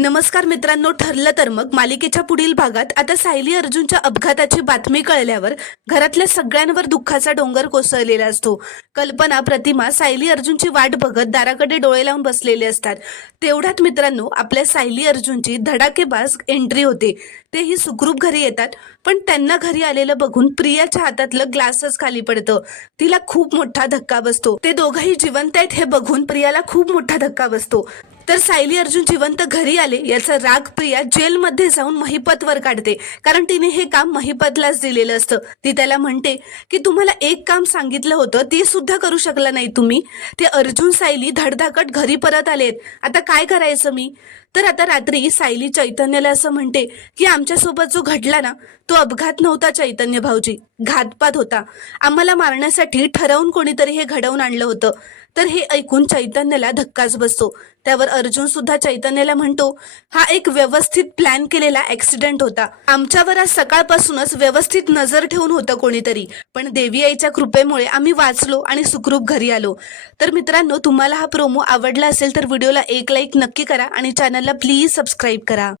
नमस्कार मित्रांनो, ठरलं तर मग मालिकेच्या पुढील भागात आता सायली अर्जुनच्या अपघाताची बातमी कळल्यावर घरातल्या सगळ्यांवर दुःखाचा डोंगर कोसळलेला असतो। कल्पना, प्रतिमा सायली अर्जुनची वाट बघत दाराकडे डोळे लावून बसलेले असतात। तेवढ्यात मित्रांनो, आपल्या सायली अर्जुनची धडाकेबाज एंट्री होते। तेही सुखरूप घरी येतात, पण त्यांना घरी आलेलं बघून प्रियाच्या हातातलं ग्लासच खाली पडतं। तिला खूप मोठा धक्का बसतो। ते दोघंही जिवंत आहेत हे बघून प्रियाला खूप मोठा धक्का बसतो। तर सायली अर्जुन जिवंत घरी आले याचा राग प्रिया जेलमध्ये जाऊन महिपतवर काढते, कारण तिने हे काम महिपतलाच दिलेलं असतं। ती त्याला म्हणते की तुम्हाला एक काम सांगितलं होतं ते सुद्धा करू शकला नाही तुम्ही। ते अर्जुन सायली धडधाकट घरी परत आलेत, आता काय करायचं मी? तर आता रात्री सायली चैतन्याला असं म्हणते की आमच्यासोबत जो घडला ना, तो अपघात नव्हता चैतन्य भाऊजी, घातपात होता। आम्हाला मारण्यासाठी ठरवून कोणीतरी हे घडवून आणलं होतं। तर हे ऐकून चैतन्याला धक्काच बसतो। त्यावर अर्जुन सुद्धा चैतन्याला म्हणतो, हा एक व्यवस्थित प्लॅन केलेला ऍक्सिडेंट होता। आमच्यावर आज सकाळपासूनच व्यवस्थित नजर ठेवून होतं कोणीतरी, पण देवी आईच्या कृपेमुळे आम्ही वाचलो आणि सुखरूप घरी आलो। तर मित्रांनो, तुम्हाला हा प्रोमो आवडला असेल तर व्हिडिओला एक लाईक नक्की करा आणि चॅनलला प्लीज सबस्क्राईब करा।